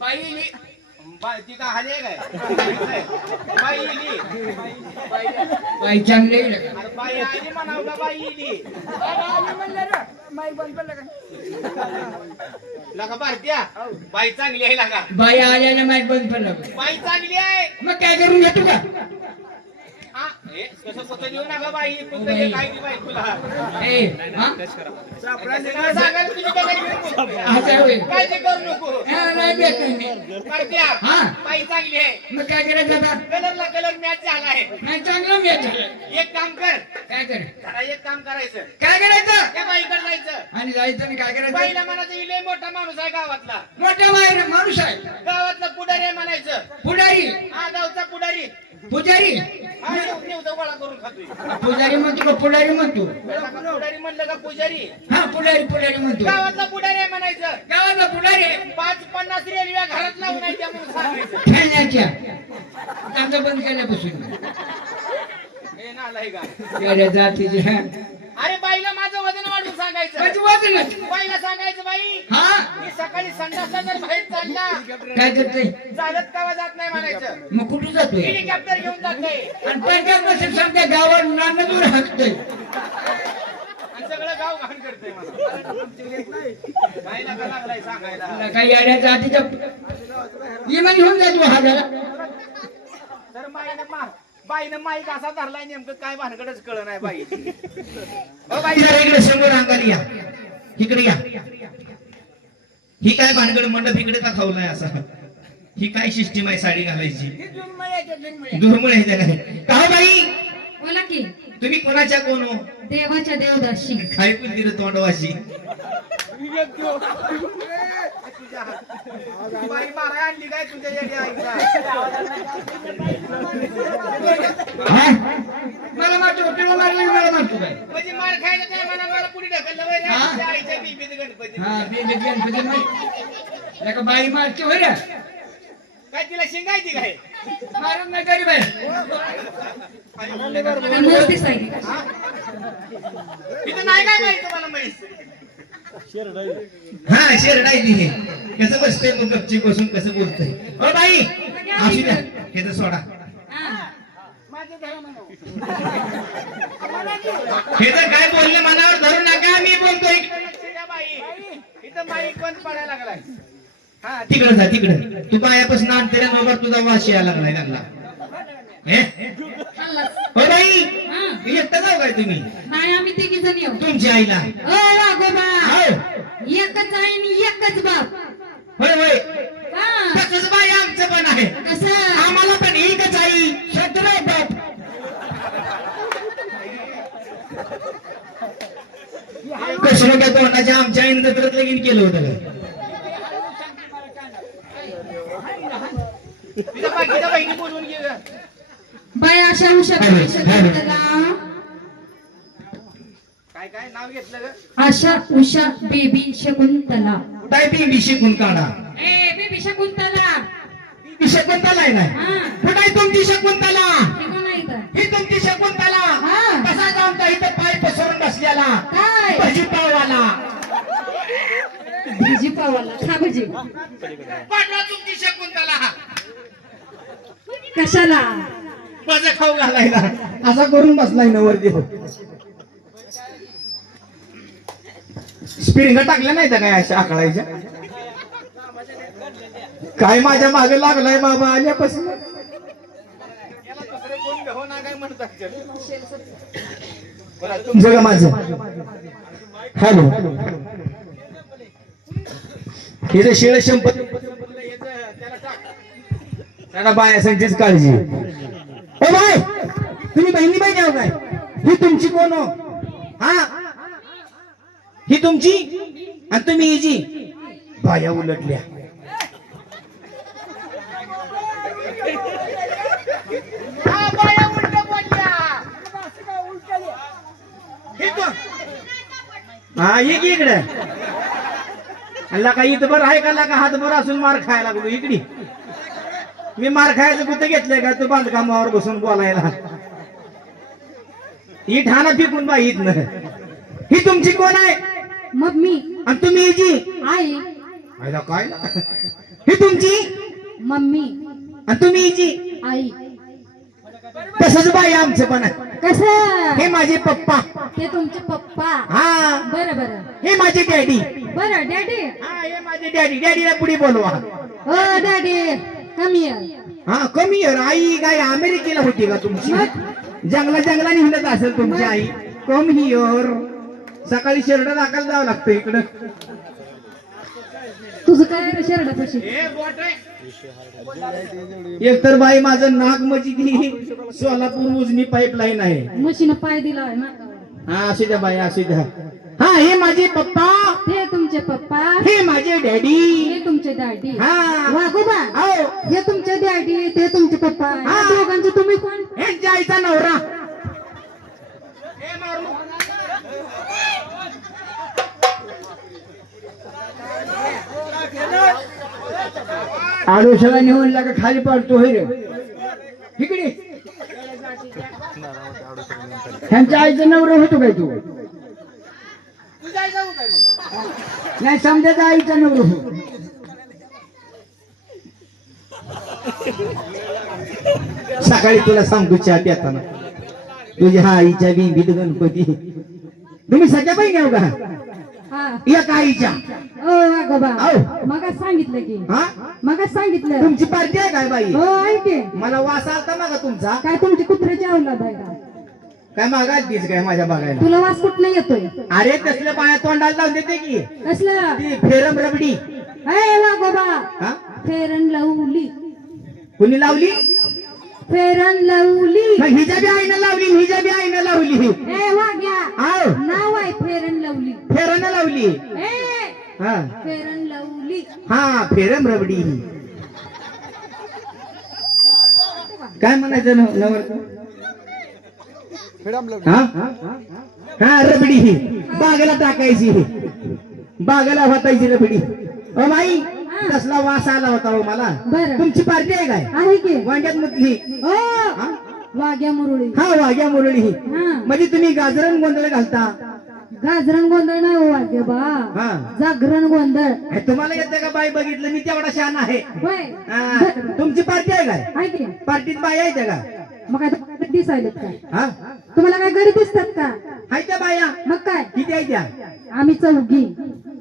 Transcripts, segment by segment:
बाई इली बा- ती का हाली आहे काय? बाई इली बाई चांगले आहे ना. अरे बाई आली म्हणावं का बाई इली लगा भारतीया बाई चांगली आहे लगा. बाई आल्याने माहीत बंद पडला बाई चांगली आहे. मग काय करून घेतो का? हा, हे, कसं पत्र देऊ नका बाई काय ती बाई तुला? ए हा? सांगायला तुझी. असं काय ते करू नको. हा, नाही मी. हा. बाई चांगली आहे. मग काय करायचं आता? कलरला कलर मॅच झाला आहे. नाही चांगलं मी झालं. एक काम कर. काय कर जरा एक काम करायचं. काय करायचं? त्या बाईकडे जायचं. आणि जायचं आणि काय करायचं? बाईला म्हणायचं "ही लय मोठा माणूस आहे गावातला. मोठा बाहेर माणूस आहे. गावातला पुढारी आहे म्हणायचं. पुढारी? हा गावचा पुढारी. पुजारी? हा नेवता गोळा करून खातोय. पुजारी म्हणतो का पुढारी म्हणतो? पुढारी म्हणलं का पुजारी? हा पुढारी पुढारी म्हणतो. गावातला पुढारी आहे म्हणायचं गावातला पुढारी आहे. पाच पन्नास रेल्वे घरात लावून आहे सांगायचं खेळण्याच्या. त्यांचा बंद केल्यापासून. हे नालाय का. अरे बाईला माझं वजन वाढून सांगायचं. बाईला सांगायचं बाई. हा. मी सकाळी संडासला जर बाहेर चालला काय करते चालत कावा जात नाही म्हणायचं. मग कुठं जातोय? हेलिकॉप्टर घेऊन जातोय. आणि पंचायत सांगते गावात नाना दूर हाकतोय. सगळं गाव घाण करतोय मला. काय नका लागलाय सांगायला तुला काही घेऊन जातो हा जरा तर बाईनं मा बाईनं माईक असा धरलाय नेमकं काय भानगडच कळ नाही बाई. O by. जरा इकडे समोर अंगाली या. इकडे या. ही काय भानगड मंडप इकडे का खावलाय असा. ही काय सिस्टीम आहे साडी घालायची दुर्मिळ आहे त्याला. का हो बाई? बोला की. तुम्ही कोणाच्या कोण हो? देवाच्या देवदाशी काय पण दिलं तोंडवाशी बाई मारा आणली काय तुझ्या येडी आईला? हा? मला मारतो मारलं की मला मारतो काय? म्हणजे मार खायला काय म्हणा मला पुढे ढकललं वय रे. हा? तुझ्या आईच्या बीबीत गणपती. हा बेबी गणपती मार. नका बाई मारते होय रे. काय तिला शिंगायची काय? मारत नाही गरीब आहे तिथं नाही काय माहिती तुम्हाला म्हैस? हा शेरडाय ती हे. कसं बसतंय मग गपची बसून कसं बोलतंय? ओ बाई असू द्या. हे सोडा. माझे धरा म्हणावं. हे तर काय बोलले मनावर धरू नका. मी बोलतोय. त्या बाई इथं माईक बंद पडायला लागलाय. हा तिकडे जा तिकडे. तू बायापासून आणतेल्या नोबर तुझा वास यायला लागलाय लागला. हे? ओ बाई मी एकटा जाऊ काय तुम्ही? नाही आम्ही तिघी जण येऊ तुमच्या आईला? ओ राघोबा. हो. एकच आई आणि एकच बाप. होय होय. हा. तसंच बाई आमचं पण आहे. कसं? आम्हाला पण एकच आई सतरा बाप. कसं काय तोंडाच्या आमच्या आईनं जत्रत लगीन केलं होतं का? तिथं बाकीच्या बहिणी बोलवून घे गं. बाय. शकुंतला काय काय नाव घेतलं ग? आशा उषा बेबी शकुंतला. काय काढा ए बेबी शकुंतला. ती शकुंतला आहे ना? हा. कुठे आहे तुमची शकुंतला? हे? ही तुमची शकुंतला. हा. कसा आमचा इथं पाय पसरून बसलेला? काय? भजीपाववाला भजी पावाला खा भजी? पाठवा तुमची शकुंतला. कशाला? माझा खाऊ घालायला. असा करून बसलाय ना वरती हो. टाकल्या नाही त्या काय अशा आकळायच्या? काय माझ्या मागे लागलाय बाबा आल्यापासून? याला माझ. तुमचं का माझं हॅलो. हे शेळ शिळ संपत त्याला बायासांचीच काळजी. ओ बाय तुम्ही बहिणी आहो काय ही तुमची कोण हो? हा? ही तुमची? आणि तुम्ही हिची बाया उलटल्या. हा, बाया उलट्या बोलल्या. इथं. हा ये की इकडे. अल्ला का इथं बरं आहे का ला का? हात बरं असून मार खायला लागलो. इकडे. मी मार खायचं कुठं घेतलंय का? तू बांधकामावर बसून बोलायला. ही ठाणा फिकून बाई इथनं. ही तुमची कोण आहे? मग मी. आणि तुम्ही हिची आई. काय? ही तुमची? मम्मी. आणि तुम्ही हिची आई. तसंच बाई आमचं पण आहे. कसं? हे माझे पप्पा. ते तुमचे पप्पा. हा. बरं बरं. हे माझे डॅडी. बरं डॅडी. हा हे माझे डॅडी. डॅडीला पुढे बोलवा. हो डॅडी. कमी आहे. हा कमी आहे. आई काय अमेरिकेला होती का तुमची? जंगला जंगला हिंडत असेल तुमची आई. कम हिअर सकाळी शर्ट दाखल जावं लागतं इकडं. तुझं काय शर्टापाशी हे बोट आहे एकतर बाई माझं म्हणजे ती. सोलापूर उजनी पाईपलाईन आहे. मशीन पाय दिला हा असू द्या बाई असू द्या. हा हे माझे पप्पा. ते तुमचे पप्पा. हे माझे डॅडी. हे तुमचे डॅडी. हा. वागोबा आओ हे. तुमचे डॅडी ते तुमचे पप्पा. हा. या दोघांचे तुम्ही कोण? यांच्या आईचा नवरा. हे मारू आडोशाला नेऊन लागा खाली पडतो होय रे. इकडे. ह्यांच्या आईचं नवरं होतो काय तू तुझ्या आई जाऊ काय मग नाही समजायचं आईचा नवरं हो सकाळी तुला सांगतो चहा पिताना तुझ्या आईच्या बिंबीत गणपती तुम्ही सगळ्या बहिणी आहो का? हा. एक आईच्या. आओ. मग सांगितलं की. हा? मग सांगितलं. तुमची पार्टी आहे काय बाई? हो ऐके मला वास आलता ना का तुमचा. काय तुमची कुत्र्याची अवलाद आहे का? काय मागायला तीच काय माझ्या बघायला तुला वास कुठं येतोय? अरे तसल्या पाया तोंडाला लावून देते की. कसलं? ती फेरम रबडी. ए वागोबा हा? फेरन लवली. कुणी लावली? फेरन लवली. मग हिच्या बी आईनं लावली हिच्या बी आईनं लावली. ए वाग्या आव. नाव आहे फेरन लवली. फेरानं लावली. ए हा. फेरन लवली. हा फेरम रबडी. काय म्हणायचं न- नवरचं हा? हा रबडी ही. बागेला टाकायची बागेला होतायची रबडी. ओ बाई कसला वास आला होता हो मला. बरं. तुमची पार्टी आहे काय? आहे की. वांग्यात मुतली ओ! हा? वाग्या मुरळी. हा वाघ्या मुरळी हा. म्हणजे तुम्ही गाजरण गोंधळ घालता? गाजरण गोंधळ नाही हो वाग्य बा. हा. जागरण गोंधळ. हे तुम्हाला येते का बाई बघितलं? मी तेवढा शान आहे. हा, तुमची पार्टी आहे काय? आहे की. पार्टीत बाई आहे त्या का? मग काय? हा? तुम्हाला काय घरी दिसतात का? आहे त्या बाया. मग काय? किती आहे त्या? आम्ही चौघी.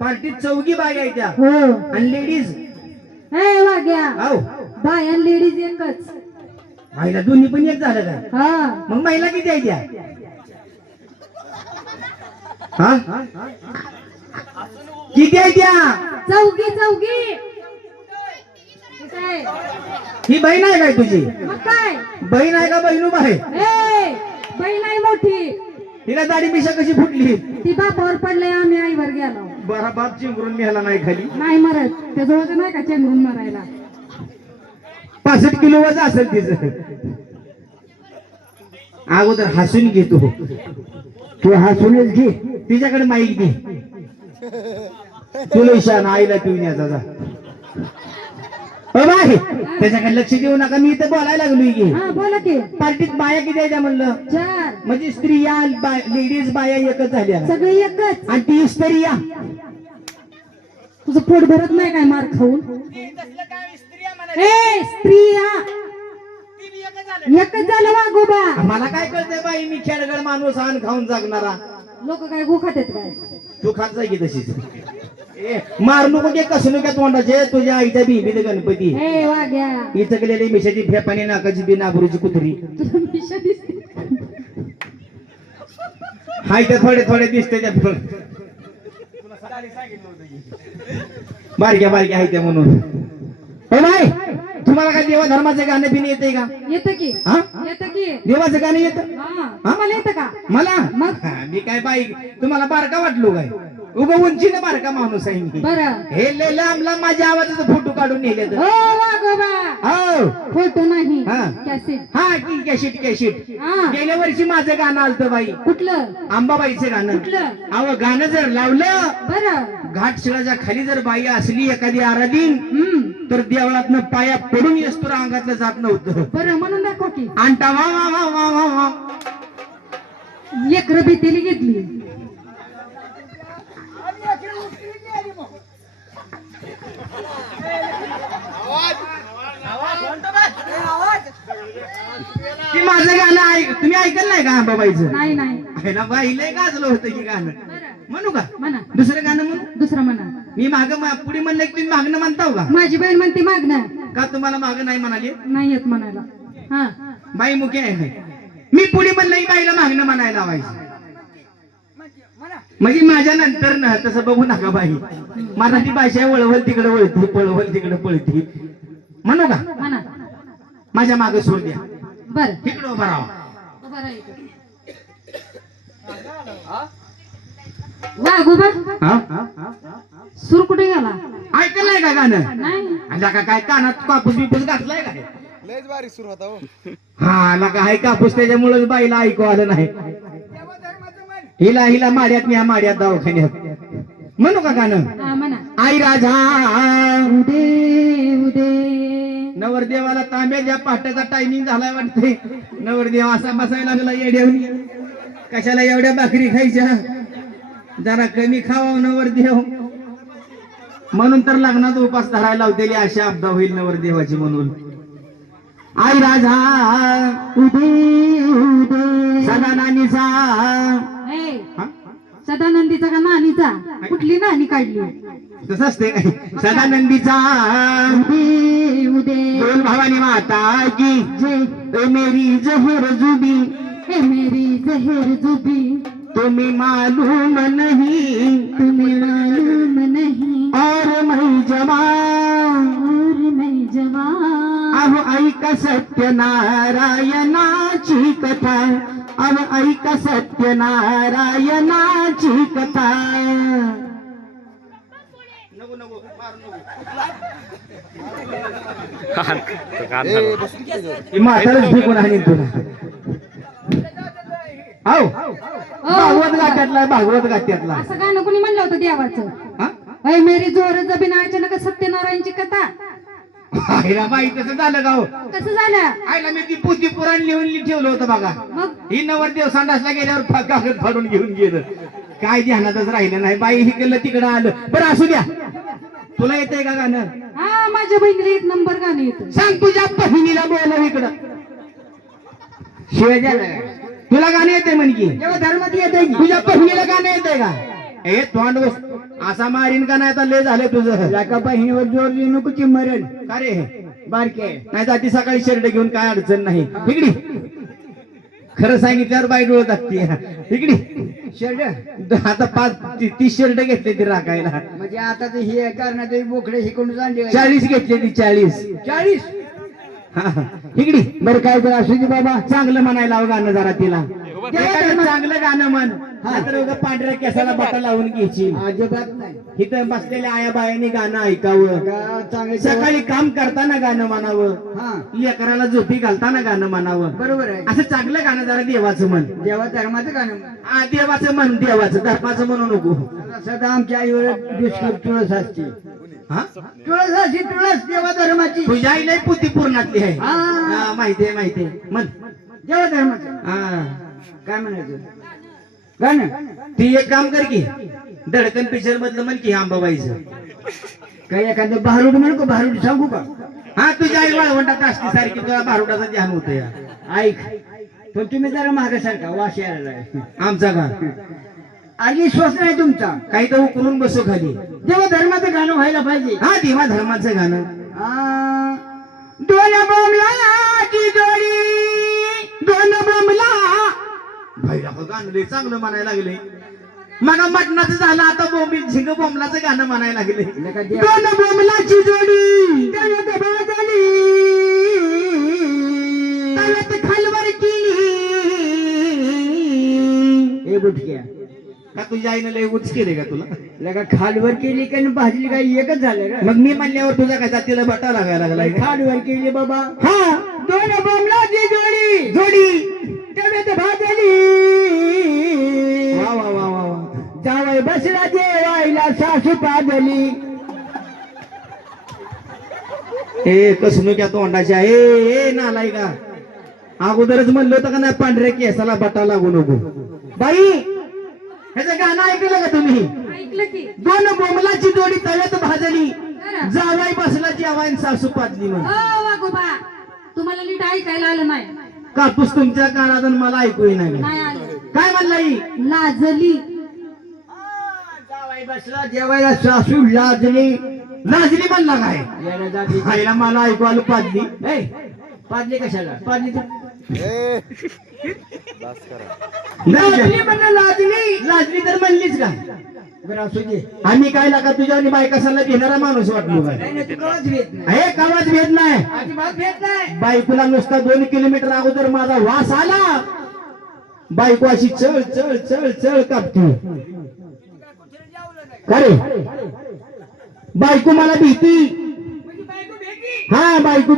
पार्टीत चौघी बाई आहे त्या. हो. आणि लेडीज ए वाग्या बाय आणि लेडीज एकच. बाईला दोन्ही पण एक झालं का? हा. मग महिला किती आहे त्या? हा? किती आहे त्या? चौघी चौघी. हे ही बहीण आहे काय तुझी? मग काय? बहीण आहे का बहीण आहे? ए. बहीण आहे मोठी. तिला दाढी मिशा कशी फुटली? ती बापावर पडले आम्ही आईवर गेलो. बरा बाप चिंगरून मिळाला नाही खाली. नाही मरत. त्याजवळ नाही का चेंडून मारायला? पासष्ट किलो वजन असेल तिचं. अगोदर हसून घेतो तू. हसूनच घे. तिच्याकडे माईक दे. तुला इशान आईला पिऊन याचा जा त्याच्याकडे लक्ष देऊ नका मी इथं बोलायला लागलोय की. हा बोला की. पार्टीत बाया किती आहे त्या म्हणलं? चार. म्हणजे स्त्रिया लेडीज बाया एकच झाल्या. सगळे एकच. आणि ती स्त्रिया तुझं पोट भरत नाही काय मार खाऊन? स्त्रिया ए एकच झालं झालं वागोबा मला काय कळतंय बाई मी खेळगड माणूस आण खाऊन जगणारा. लोक काय गोखात आहेत काय? तू खात जाय की तशीच. मार नको की कसं नको तोंडाचे? तुझ्या आईच्या बिबीत गणपती. वाग्या इचकलेली मिशाची फेपाणी नाकाची बी नाबरूची कुत्री. तुला मिशा दिसते. हाय त्या थोडे थोडे दिसते त्या. बारक्या बारक्या आहे त्या म्हणून. हो बाय तुम्हाला काय देवा धर्माचं गाणं पिणे येते का? येतं की. हा? येतं की. देवाचं गाणं येतं? हा. आम्हाला येतं का? मला? मग? हा, मी काय बाई तुम्हाला बारका वाटलो काय? उगा उंचीनं बारका माणूस आहे मी. बरं. हे लय लांब लांब माझ्या आवाजाचा फोटो काढून नेले वागोबा हो. फोटो नाही. हा. कॅसेट. हा की कॅशिट कॅशिट हा. गेल्या वर्षी माझं गाणं आलतं बाई. कुठलं? अंबाबाईचं गाणं. कुठलं? अहो गाणं जर लावलं बरं. घाटशिळाच्या खाली जर बाई असली एखादी आराधीन हम्म. तर देवळातनं पाया पडून येतो अंगातलं जात नव्हतं. बरं म्हणून दाखव की. आणता वा वा वा वा वा वा. लेकर भीतीली घेतली. की माझं गाणं ऐक तुम्ही ऐकलं नाही का बाबाईचं नाही ना पहिला बाईला गाजलं होतं की गाणं. म्हणू का? म्हणा. दुसरं गाणं म्हणू? दुसरं म्हणा. मी माग पुढे म्हणलं की तुम्ही मागणं म्हणताव का? माझी बहीण म्हणते मागणं. का तुम्हाला माग नाही म्हणाली? नाही येत म्हणायला. हा. बाई मुख्य आहे. मी पुढे म्हणलं की बाईला मागणं म्हणायला लावायचं. म्हणजे माझ्या नंतर ना तसं बघू नका बाई. मराठी भाषा वळवल तिकडे वळती पळवल तिकडे पळती. म्हणू का? म्हणा माझ्या मागे सोड द्या. बर. तिकडे उभा राहा. हा? सूर कुठे गेला? ऐकलंय का गाणं? नाही. आला का काय कानात कापूस बिपूस घातलाय का? लयच बारीक सुरू होता हो. हा आला का हाय कापूस त्याच्यामुळेच बाईला ऐकू आलं नाही. हिला हिला माड्यात न्या माड्यात दवाखान्यात. म्हणू का गाणं? हा आई राजा उदे उदे. नवरदेवाला तांब्याच्या पाट्याचा टायमिंग झालाय वाटतंय. नवरदेव असा बसायला लागला येड्यावनी कशाला एवढ्या भाकरी खायच्या? जरा कमी खावा नवरदेव. म्हणून तर लग्नात उपास धरायला लावतेली अशा अब्दा होईल नवरदेवाची म्हणून. आई राजा उदे उदे. सदा नानीचा हा? सदानंदीचा का नानीचा कुठली नानी काढली? तसं असते. सदानंदीचा. उदे उदे बोल भवानी माता की जे. ए मेरी जहर जुबी. हे मेरी जहेर जुबी. तुम्हें मालूम नहीं. तुम्हें मालूम नहीं. और मैं जवान और मैं जवान अब ऐक सत्यनारायणाची कथा. अब ऐक सत्यनारायणाची कथा. म्हातारच फेकून आणीन तुला. आओ भागवत गाठ्यातला भागवत गाठ्यातला असं गाणं कोणी म्हणलं होतं देवाचं? हा? मेरी जोर जबीन अचानक सत्यनारायणची कथा. आईला बाई तसं झालं गाव कसं झालं? आईला मी ती पोती पुराण लिहून ठेवलं होतं बघा. मग? ही नवरदेव संडासला गेल्यावर कागद फाडून घेऊन गेलं. काय ध्यानातच राहिलं नाही बाई हिकडलं तिकडं आलं. बरं असू द्या. तुला येतंय का गाणं? हा माझ्या बहिणीला एक नंबर गाणं येतं सांग तुझ्या बहिणीला बोलव इकडं. शिवाय तुला गाणं येते म्हण की. धर्मात येते तुझ्या बहिणीला गाणं येतंय का? ए तोंड बस. असा मारीन का नाही आता? लय झालं तुझं. एका बहिणीवर जोर नको ती मरेल का रे? बारके. नाही तर ती सकाळी शर्ट घेऊन काय अडचण नाही. इकडी. खरं सांगितल्यावर बाई डोळ टाकते इकडी. शर्ट? आता पाच ती- तीस शर्ट घेतले ती राखायला. म्हणजे आता ते हे करण्यात बोकडे शिकून आणले चाळीस घेतले ती चाळीस. चाळीस? इकडी. बरं काय तर असू दे बाबा. चांगलं म्हणायला हवं गाणं जरा तिला. चांगलं गाणं म्हण. पांढऱ्या केसाला बटा लावून घ्यायची. अजिबात नाही. इथं बसलेल्या आया बायाने गाणं ऐकावं. का चांगले सकाळी काम करताना गाणं म्हणावं. हा. लेकराला झोपी घालताना गाणं म्हणावं. बरोबर आहे. असं चांगलं गाणं जरा देवाचं म्हण. देवा धर्माचं गाणं आ, देवाचं म्हण देवाचं धर्माचं म्हणू नको. सदा आमच्या आईवर दुष्कर तुळस असते. हा? तुळस असते तुळस देवा धर्माची. तुझ्या आईला पुती पूर्णातली आहे. हा. हा, माहितीये माहितीये म्हण. देवा धर्माचं. हा. काय म्हणायचं? गाणं ती एक काम कर की धडकन पिक्चर मधलं म्हण की आंबाबाईचं काही एखादं भारूड म्हणू का भारूड सांगू का? हा तुझ्या आई वाळवंटात असती सारखी तुला भारुडाचं ध्यान होतं या. ऐक पण तुम्ही जरा मागासारखा वास यायला. आमचा का? आधी विश्वास नाही तुमचा. काही तर उकरून बसू खाली. देवा धर्माचं गाणं व्हायला पाहिजे. हा देवा धर्माचं गाणं दोन बोमलाची जोडी दोन बोंबला भाईला हो गाणं लय चांगलं म्हणायला लागले. मग मटणाचं झालं आता बोंबी झिंग बोंबलाचं गाणं म्हणायला लागले. दोन बोंबलाची जोडी. तळ्यात बाजली. तळ्यात खालवर केली. ए बुटक्या. का तुझ्या आईने लय उच केले का तुला? लगा खालवर केली का न भाजली काय एकच झालं का मग मी म्हणल्यावर तुझा काय जातीला बटा लागायला लागलाय? का? खालवर केली बाबा. हा दोन बोमलाची जोडी. जोडी. तळ्यात भाजली. वा वा वा वा. वा जावय बसला जेवायला सासू पाजली. ए कसनुक्या तोंडाच्या ए ए नालाय का अगोदरच म्हणलं होतं का नाही पांढऱ्या केसाला बटा लागू नको. बाई ह्याचं गाणं ऐकलं का तुम्ही? ऐकलं की. दोन बोमलाची जोडी तव्यात भाजली. बरं. जावाई बसला जेवाईन सासू पाजली म्हणून. हो वाघोबा. तुम्हाला नीट ऐकायला आलं नाही. कापूस तुमच्या कानात आणि मला ऐकू नाही आलं. काय म्हणला ही? लाजली. जावाई बसला जेवायला सासू लाजली. लाजली म्हणला काय? आईला मला ऐकू आलं पाजली ए, पाजली कशाला? पाजली लाजली म्हणलं लाजली. लाजली तर म्हणलीच का? आम्ही काय लागा तुझ्या आणि बायका सल्ला घेणारा माणूस वाटलो काय हे कामाच भेट नाही. अजिबात भेट नाही. बायकोला नुसता दोन किलोमीटर अगोदर माझा वास आला. बायको अशी चळ चळ चळ चळ कापते. खरे. बायको मला भीती. हा बायको